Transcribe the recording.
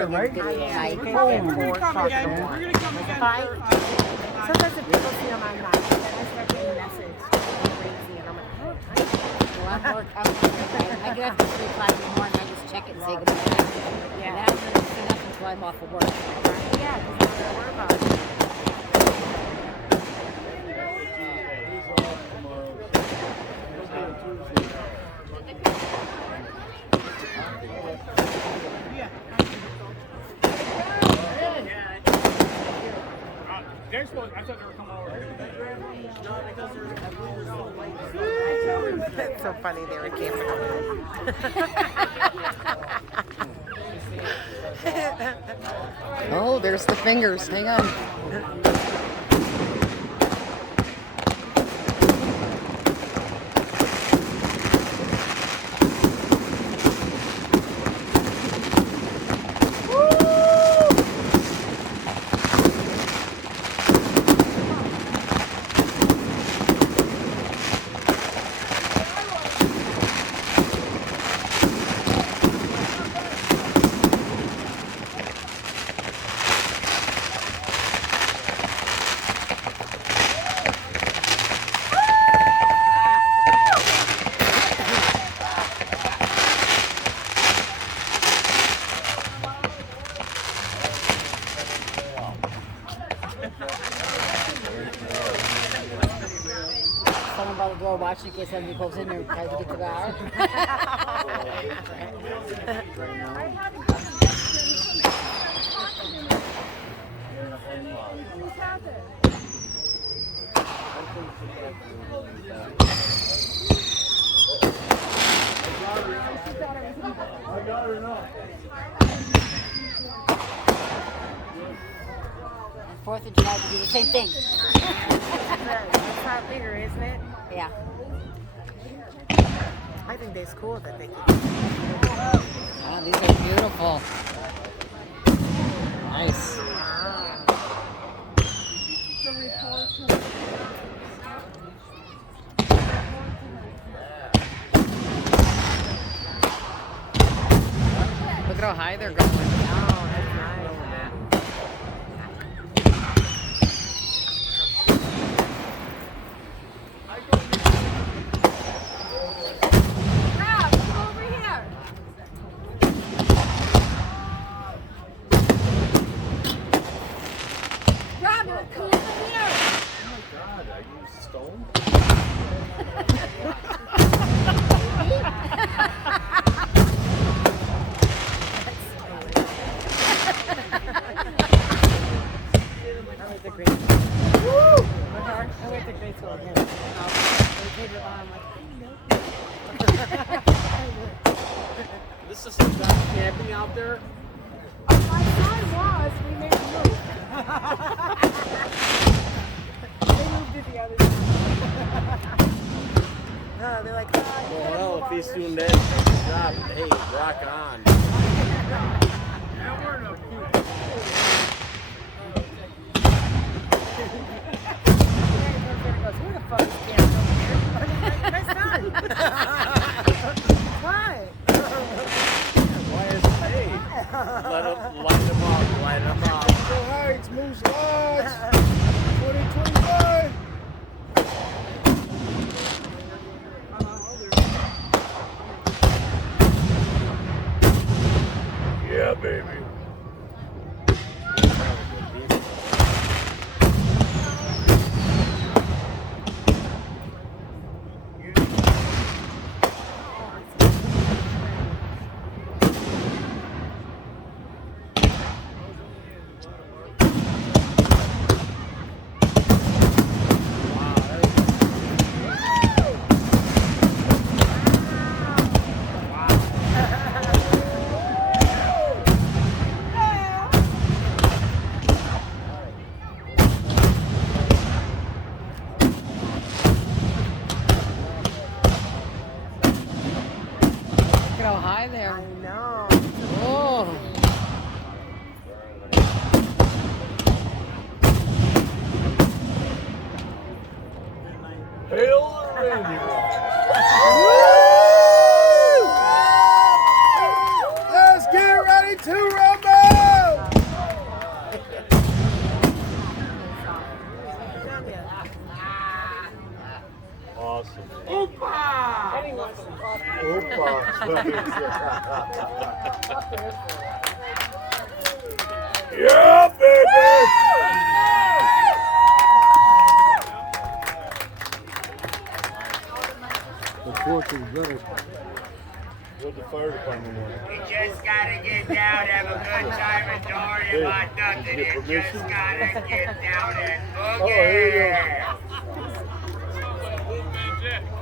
here, right? Good night. Oh, We're gonna come again. We're gonna come again. Sometimes if people see them, I'm not. And then I start getting a message. Crazy. And I'm like, oh, Well, I get up at 3 o'clock in the morning. I just check it and say good morning. Yeah. And I haven't really seen nothing until I'm off of work. yeah, because you don't worry about it. They're supposed. I thought they were coming over here. It's so funny they were camping. Oh, there's the fingers. Hang on. Someone by the door watching in case somebody goes in there and tries to get to the house. And 4th of July we do the same thing. It's not bigger, isn't it? Yeah. I think that's cool that they can. Wow, these are beautiful. Nice. Look at how high they're going. Oh, that's nice. This is some guy camping out there. My son was. We made a move. They moved to the other side. They're like, Well, hell, if he's doing that job, hey, rock on. Yeah, we're in a who the fuck is camping over here? My son. Why? Why is it, hey, light him up, light him up. Go Heights, Moose Lodge, 2025. Yeah, baby. Tommy wants some coffee. Opa. Yeah, baby. The fourth is better. What the fire department want? You just gotta get down, have a good time, and don't worry about nothing. You just gotta get down and boogie. Oh, here you go.